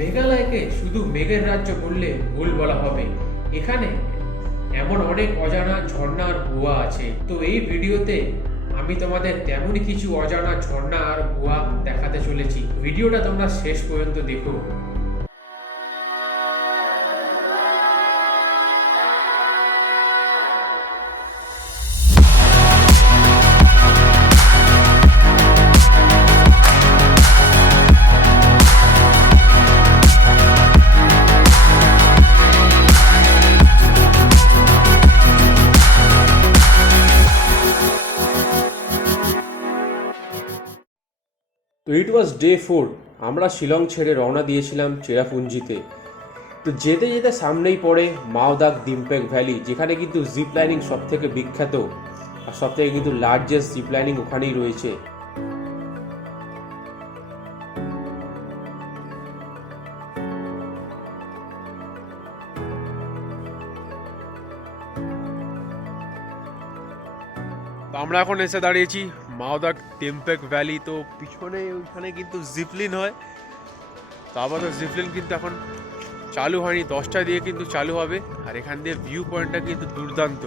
মেঘালয়কে শুধু মেঘের রাজ্য বললে ভুল বলা হবে। এখানে এমন অনেক অজানা ঝর্ণা আর গুহা আছে। তো এই ভিডিওতে আমি তোমাদের তেমনই কিছু অজানা ঝর্ণা আর গুহা দেখাতে চলেছি। ভিডিওটা তোমরা শেষ পর্যন্ত দেখো। তো ইট ওয়াজ ডে 4। আমরা শিলং ছেড়ে রওনা দিয়েছিলাম চেরাপুঞ্জিতে। তো যেতে যেতে সামনেই পড়ে মাওদাক দিম্পেক ভ্যালি, যেখানে কিন্তু জিপ লাইনিং সব থেকে বিখ্যাত আর সব থেকে কিন্তু লার্জেস্ট জিপ লাইনিং ওখানেই রয়েছে। তো আমরা এখন এসে দাঁড়িয়েছি মাওদাক টিম্পেক ভ্যালি। তো পিছনে ওইখানে কিন্তু জিপলিন হয়। তো আপাতত জিপলিন কিন্তু এখন চালু হয়নি, 10টা দিয়ে কিন্তু চালু হবে। আর এখান দিয়ে ভিউ পয়েন্টটা কিন্তু দুর্দান্ত।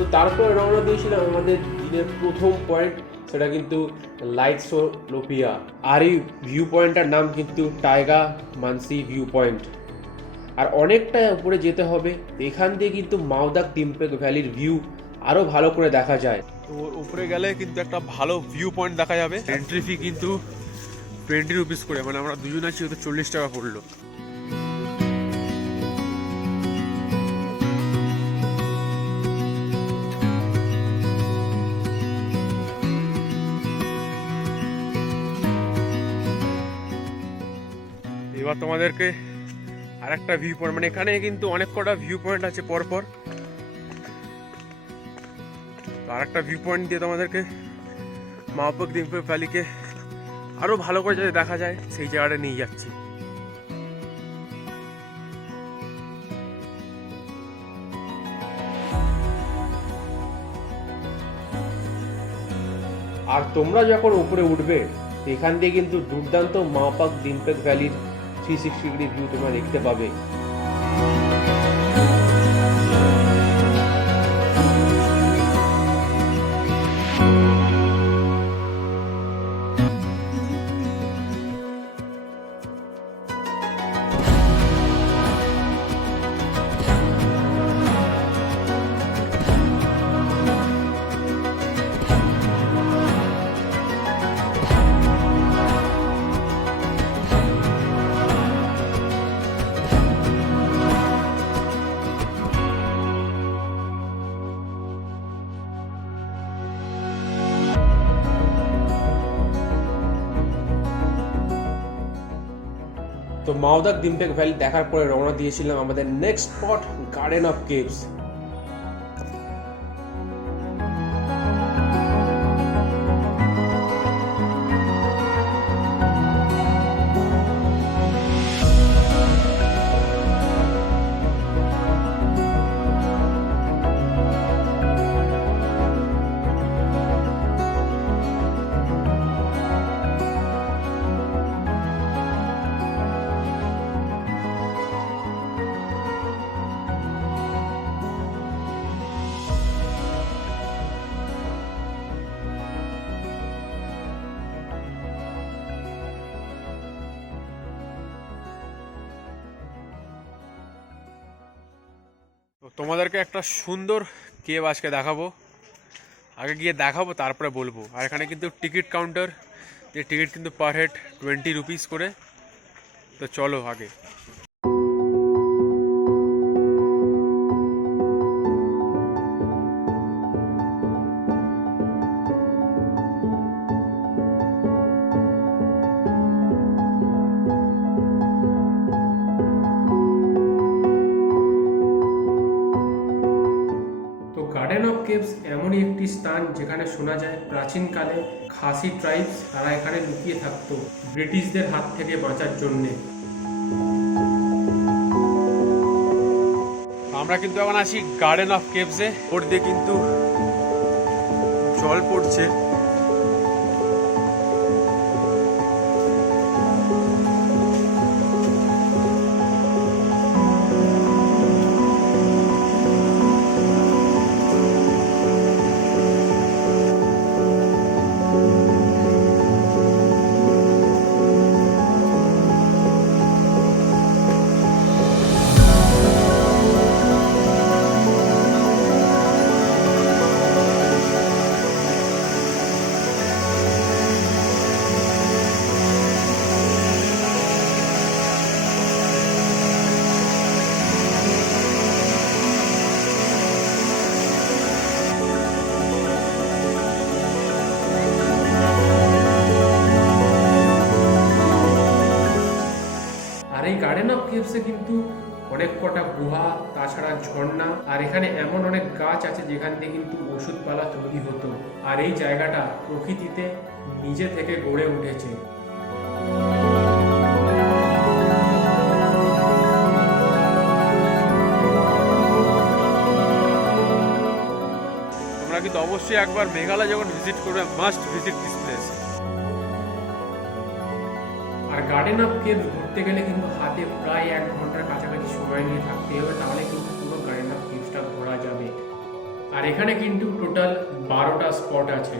তো তারপর রওনা দিয়েছিলাম আমাদের দিনের প্রথম পয়েন্ট, সেটা কিন্তু লাইটসো লোপিয়া। আর এই ভিউ পয়েন্টটার নাম কিন্তু টাইগা মানসি ভিউ পয়েন্ট। আর অনেকটা উপরে যেতে হবে। এখান দিয়ে কিন্তু মাওদাক টিম্পেক ভ্যালির ভিউ আরও ভালো করে দেখা যায়। তো উপরে গেলে কিন্তু একটা ভালো ভিউ পয়েন্ট দেখা যাবে। এন্ট্রি ফি কিন্তু 20 রুপিস করে, মানে আমরা দুজন আছি, ওদের 40 টাকা পড়লো। এবার তোমাদেরকে আর একটা ভিউ পয়েন্ট, মানে এখানে কিন্তু অনেক কটা ভিউ পয়েন্ট আছে পরপর। তো আর একটা ভিউ পয়েন্ট দিয়ে তোমাদেরকে মাওদাক টিম্পেক ভ্যালিকে আরো ভালো করে যাতে দেখা যায় সেই জায়গাটা নিয়ে যাচ্ছি। আর তোমরা যখন উপরে উঠবে, এখান দিয়ে কিন্তু দুর্দান্ত মাওদাক টিম্পেক ভ্যালির 360 ডিগ্রি ভিউ তোমরা দেখতে পাবে। তো মাওদাক টিম্পেক ভ্যালি দেখার পরে রওনা দিয়েছিলাম আমাদের next spot, garden of caves. তো তোমাদেরকে একটা সুন্দর কেভ আজকে দেখাবো। আগে গিয়ে দেখাবো তারপরে বলবো। আর এখানে কিন্তু টিকিট কাউন্টার যে টিকিট কিন্তু পার হেড 20 রুপিস করে। তো চলো আগে। তো গার্ডেন অফ কেভস এমনই একটি স্থান যেখানে শোনা যায় প্রাচীনকালে খাসি ট্রাইবস তারা এখানে লুকিয়ে থাকতো ব্রিটিশদের হাত থেকে বাঁচার জন্যে। আমরা কিন্তু এখন আছি গার্ডেন অফ কেভসে। ওর দিয়ে কিন্তু জল পড়ছে। এই গার্ডেন অফ কেভসে কিন্তু অনেক কটা গুহা, তাছাড়া ঝর্ণা, আর এখানে এমন অনেক গাছ আছে যেখান থেকে কিন্তু ওষুধপালা তৈরি হতো। আর এই জায়গাটা প্রকৃতিতে নিজে থেকে গড়ে উঠেছে। তোমরা কিন্তু অবশ্যই একবার মেঘালয় যখন ভিজিট করবে, মাস্ট ভিজিট দিস প্লেস। আর গার্ডেন অফ কেভস ঘুরতে গেলে কিন্তু হাতে প্রায় 1 ঘন্টার কাছাকাছি সময় নিয়ে থাকতে হবে, তাহলে কিন্তু পুরো গার্ডেন অফ কেভসটা ঘোরা যাবে। আর এখানে কিন্তু টোটাল 12টা স্পট আছে।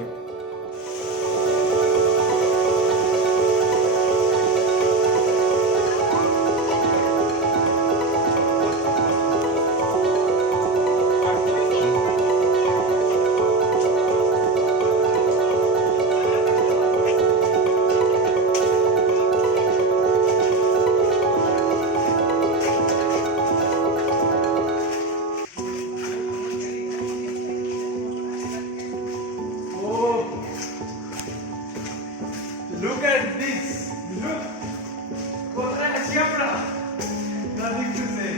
Look at this. Look. কোথায় আছি আমরা? Nothing to say.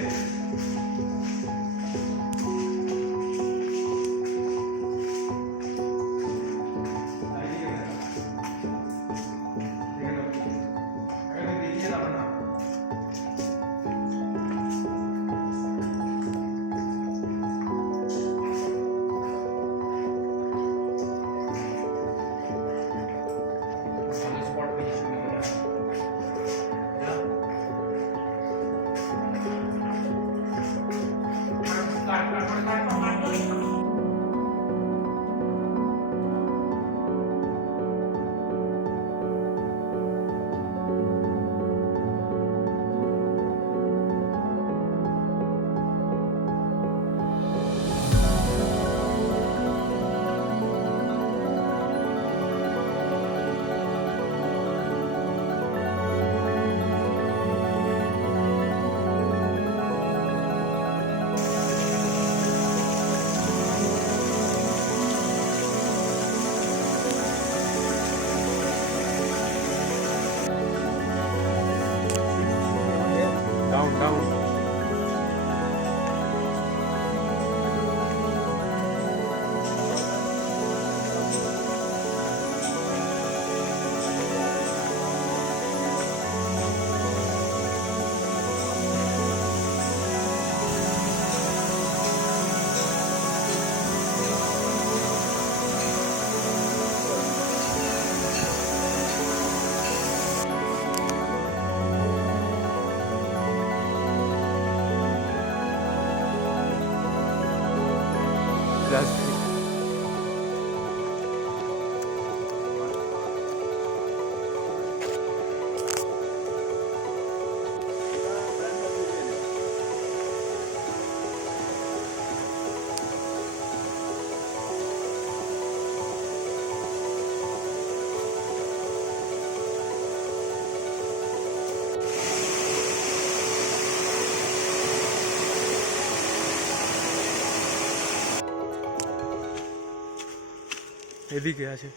এদিকে আছে।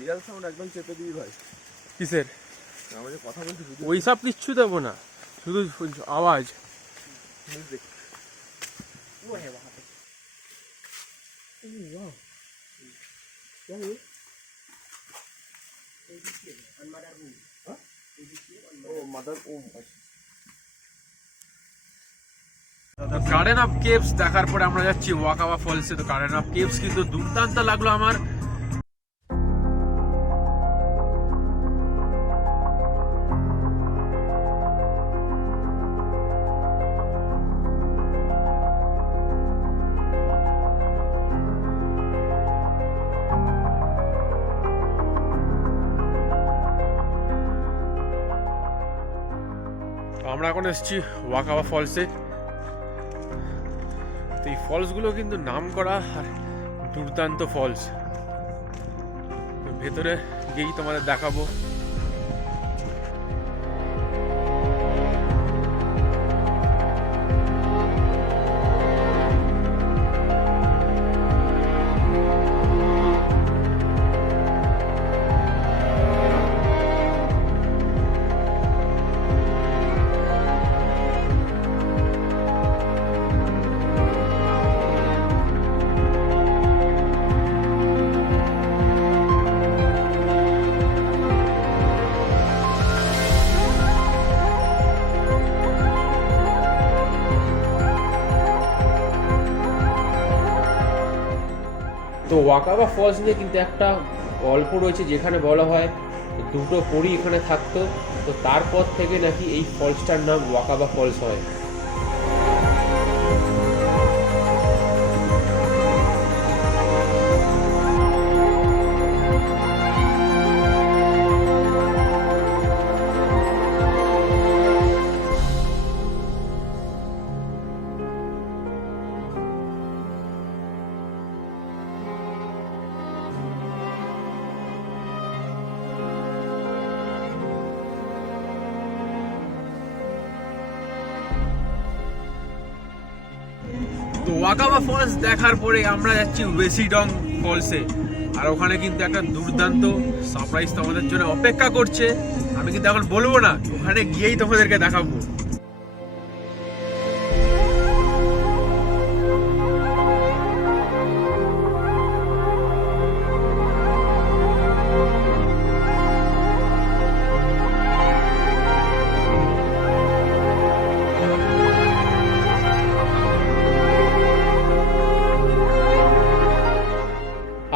রিয়াল সাউন্ড একদম চেপে দিবি ভাই। কিসের? আমাদের কথা বলতে ওই সব কিচ্ছু দেবো না, শুধু আওয়াজ। গার্ডেন অফ কেভস দেখার পরে আমরা যাচ্ছি ওয়াকাবা ফলসে। তো গার্ডেন অফ কেভস কিন্তু দুর্দান্ত লাগলো আমার। আমরা এখন এসেছি ওয়াকাবা ফলসে। তো এই ফলসগুলো কিন্তু নাম করা আর দুর্দান্ত ফলস। ভেতরে গিয়েই তোমাদের দেখাবো। তো ওয়াকাবা ফলস নিয়ে কিন্তু একটা গল্প রয়েছে, যেখানে বলা হয় দুটো পরী এখানে থাকতো। তো তারপর থেকে নাকি এই ফলসটার নাম ওয়াকাবা ফলস হয়। তো ওয়াকাবা ফলস দেখার পরে আমরা যাচ্ছি ওয়েসিডং ফলসে। আর ওখানে কিন্তু একটা দুর্দান্ত সারপ্রাইজ তোমাদের জন্য অপেক্ষা করছে। আমি কিন্তু এখন বলবো না, ওখানে গিয়েই তোমাদেরকে দেখাবো।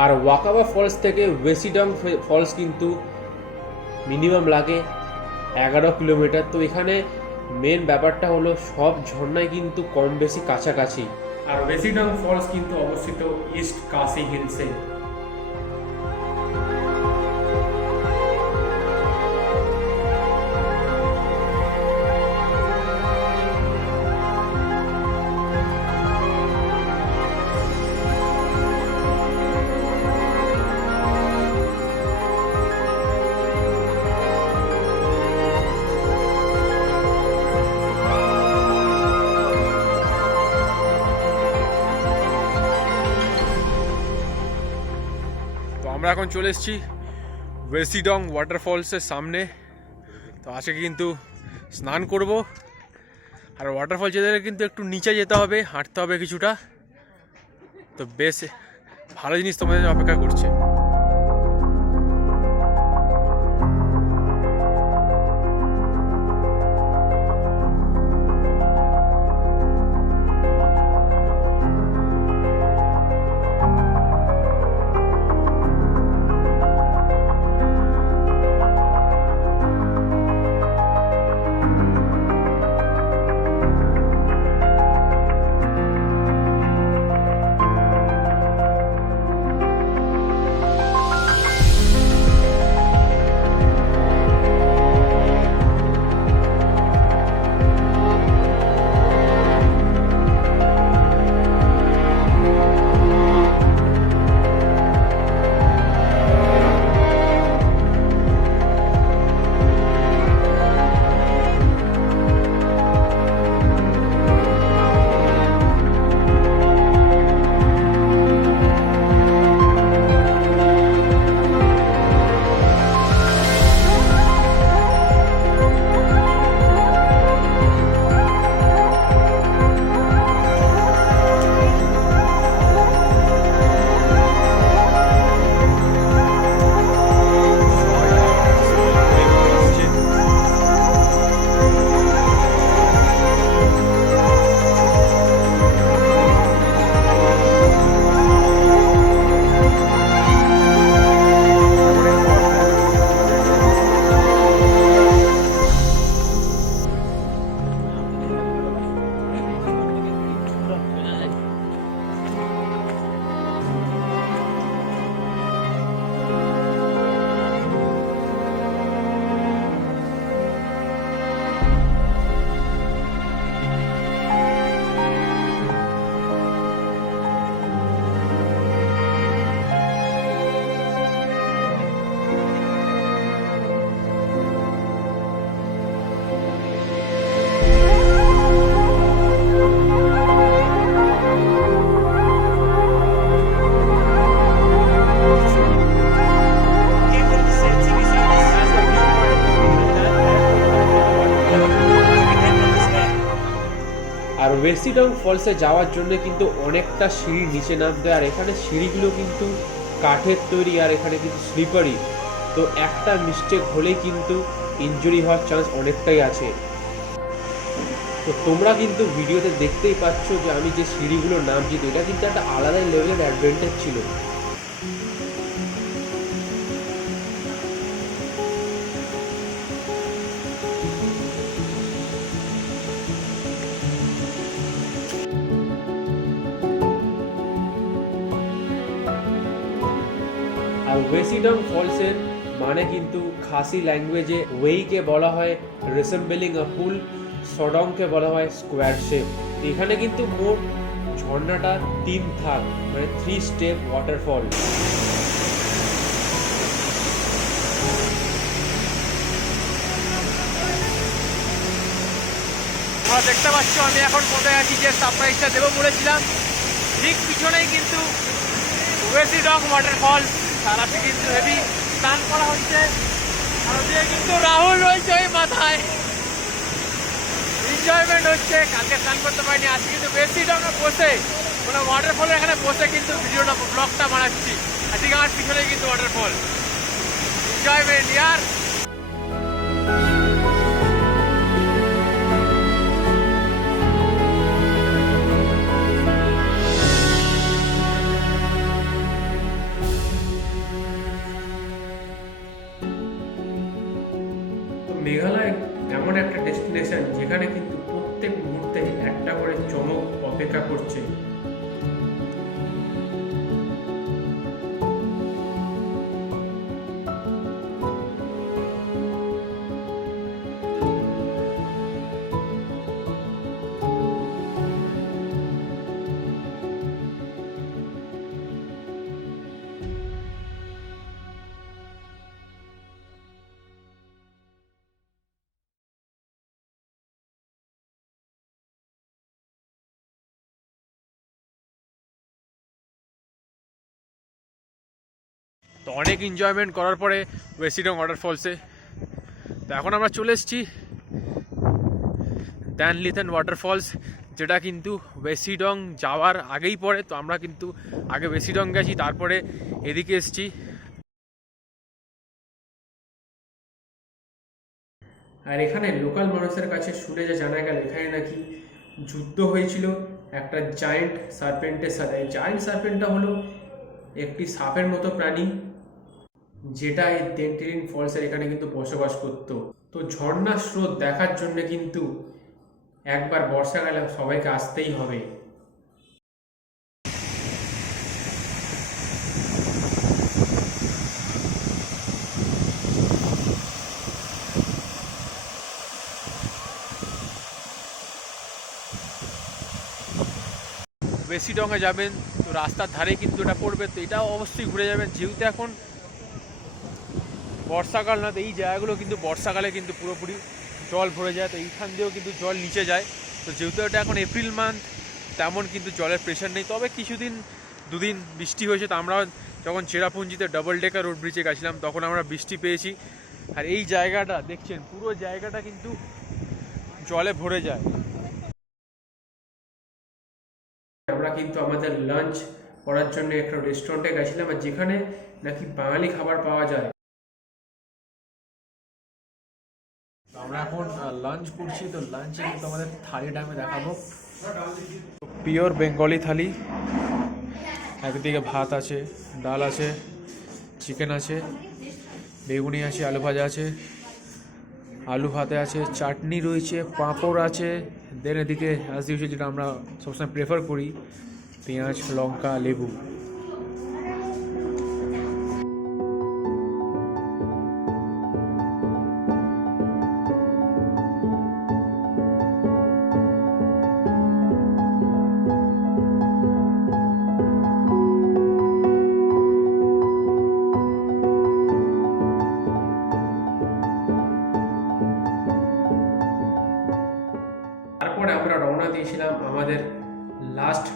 আর ওয়াকাবা ফলস থেকে ওয়েসিডং ফলস কিন্তু মিনিমাম লাগে 11 কিলোমিটার। তো এখানে মেন ব্যাপারটা হলো সব ঝর্ণায় কিন্তু কম বেশি কাছাকাছি। আর ওয়েসিডং ফলস কিন্তু অবস্থিত ইস্ট কাসি হিলসে। আমরা এখন চলে এসেছি ওয়েসিডং ওয়াটারফলসের সামনে। তো আজকে কিন্তু স্নান করব। আর ওয়াটারফল যেতে গেলে কিন্তু একটু নিচে যেতে হবে, হাঁটতে হবে কিছুটা। তো বেশ ভালো জিনিস তোমাদের অপেক্ষা করছে। ওয়েসিডং ফলসে যাওয়ার জন্য কিন্তু অনেকটা সিঁড়ি নিচে নামতে, আর এখানে সিঁড়িগুলো কিন্তু কাঠের তৈরি, আর এখানে কিন্তু স্লিপারি। তো একটা মিস্টেক হলেই কিন্তু ইনজুরি হওয়ার চান্স অনেকটাই আছে। তো তোমরা কিন্তু ভিডিওতে দেখতেই পাচ্ছ যে আমি যে সিঁড়িগুলো নামছি, তো এটা কিন্তু একটা আলাদা লেভেলের অ্যাডভেঞ্চার ছিল। আর ওয়েসিডং ফলসের মানে কিন্তু খাসি ল্যাঙ্গুয়েজে ওয়েইকে বলা হয় রিসেম্বলিং আ পুল, সডংকে বলা হয় স্কোয়ার শেপ। এখানে কিন্তু মোট ঝর্ণাটা 3 ধাপ, মানে 3 স্টেপ ওয়াটারফল। তোমরা দেখতে পাচ্ছ আমি এখন কোথায় আছি, যে সারপ্রাইজটা দেবো বলেছিলাম ঠিক পিছনেই কিন্তু ওয়েসিডং ওয়াটারফল। সারাতে কিন্তু হেভি স্নান করা হচ্ছে, আর ওদিকে কিন্তু রাহুল রয়েছে ওই মাথায়, এনজয়মেন্ট হচ্ছে। কালকে স্নান করতে পারিনি, আজকে কিন্তু ওয়েসিডংয়ে বসে মানে ওয়াটারফলের এখানে বসে কিন্তু ভিডিওটা ব্লগটা বানাচ্ছি। আজকে আমার পিছনেই কিন্তু ওয়াটারফল, এনজয়মেন্ট ইয়ার। মেঘালয় এমন একটা ডেস্টিনেশন যেখানে কিন্তু প্রত্যেক মুহূর্তে একটা করে চমক অপেক্ষা করছে। তো অনেক এনজয়মেন্ট করার পরে ওয়েসিডং ওয়াটারফলসে, তো এখন আমরা চলে এসেছি দ্যান লিথেন ওয়াটারফলস, যেটা কিন্তু ওয়েসিডং যাওয়ার আগেই পড়ে। তো আমরা কিন্তু আগে ওয়েসিডং গেছি, তারপরে এদিকে এসেছি। আর এখানে লোকাল মানুষের কাছে শুনে যা জানা গেল, এখানে নাকি যুদ্ধ হয়েছিল একটা জায়েন্ট সার্পেন্টের সাথে। এই জায়েন্ট সার্পেন্টটা হলো একটি সাপের মতো প্রাণী, যেটা এই তেন্টিরিন ফলসের এখানে কিন্তু বসবাস করত। তো ঝর্ণার স্রোত দেখার জন্য কিন্তু একবার বর্ষাকালে সবাইকে আসতেই হবে। ওয়েসিডংয়ে যাবেন তো রাস্তার ধারে কিন্তু এটা পড়বে, তো এটাও অবশ্যই ঘুরে যাবেন। যেহেতু এখন বর্ষাকাল না, তো এই জায়গাগুলো কিন্তু বর্ষাকালে কিন্তু পুরোপুরি জল ভরে যায়, তো এইখান দিয়েও কিন্তু জল নিচে যায়। তো যেহেতু এটা এখন এপ্রিল মান্থ, তেমন কিন্তু জলের প্রেশার নেই। তবে কিছুদিন 2 দিন বৃষ্টি হয়েছে, তো আমরা যখন চেরাপুঞ্জিতে ডাবল ডেকার রোড ব্রিজে গেছিলাম তখন আমরা বৃষ্টি পেয়েছি। আর এই জায়গাটা দেখছেন, পুরো জায়গাটা কিন্তু জলে ভরে যায়। আমরা কিন্তু আমাদের লাঞ্চ করার জন্য একটা রেস্টুরেন্টে গেছিলাম, আর যেখানে নাকি বাঙালি খাবার পাওয়া যায়। আমরা এখন লাঞ্চ করছি, তো লাঞ্চে কিন্তু আমাদের থালিটা আমি দেখাবো। পিওর বেঙ্গলি থালি, একদিকে ভাত আছে, ডাল আছে, চিকেন আছে, বেগুনি আছে, আলু ভাজা আছে, আলু ভাতে আছে, চাটনি রয়েছে, পাঁপড় আছে, দেন এদিকে অ্যাজ ইউজুয়াল যেটা আমরা সবসময় প্রেফার করি, পেঁয়াজ, লঙ্কা, লেবু। তারপরে আমরা রওনা দিয়েছিলাম আমাদের লাস্ট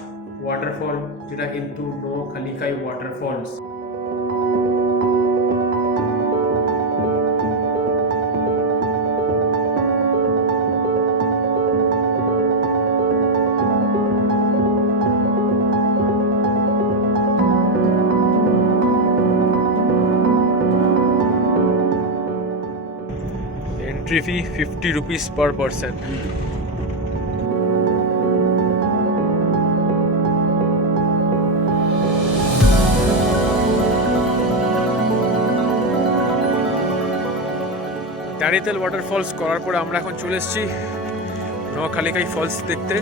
ওয়াটারফল, যেটা কিন্তু Nohkalikai waterfalls. Entry fee 50 rupees per person. দাঁড়িতেল ওয়াটারফলস করার পরে আমরা এখন চলে এসেছি নোয়াখালীকাই ফলস দেখতে।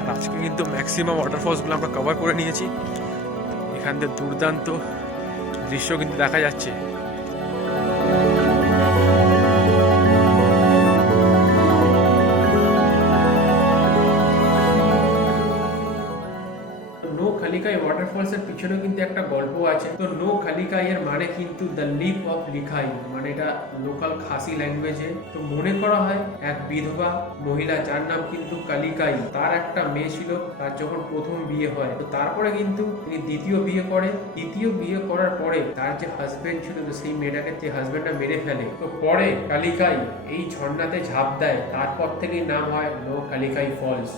আর আজকে কিন্তু ম্যাক্সিমাম ওয়াটারফলসগুলো আমরা কভার করে নিয়েছি। এখান থেকে দুর্দান্ত দৃশ্য কিন্তু দেখা যাচ্ছে। নো খালিকাই ওয়াটারফলসের পিছনে কিন্তু একটা গল্প আছে। তো নো খালিকাই এর মানে কিন্তু দ্য লিপ অফ লিখাই, মানে এটা লোকাল খাসি ল্যাঙ্গুয়েজে। তো মনে করা হয় এক বিধবা মহিলা যার নাম কিন্তু কালিকাই, তার একটা মেয়ে ছিল, তার যখন প্রথম বিয়ে হয় তো তারপরে কিন্তু তিনি দ্বিতীয় বিয়ে করে। দ্বিতীয় বিয়ে করার পরে তার যে হাজবেন্ড ছিল তো সেই মেয়েটাকে যে হাজবেন্ডটা মেরে ফেলে। তো পরে কালিকাই এই ঝর্ণাতে ঝাঁপ দেয়, তারপর থেকেই নাম হয় নো কালিকাই ফলস।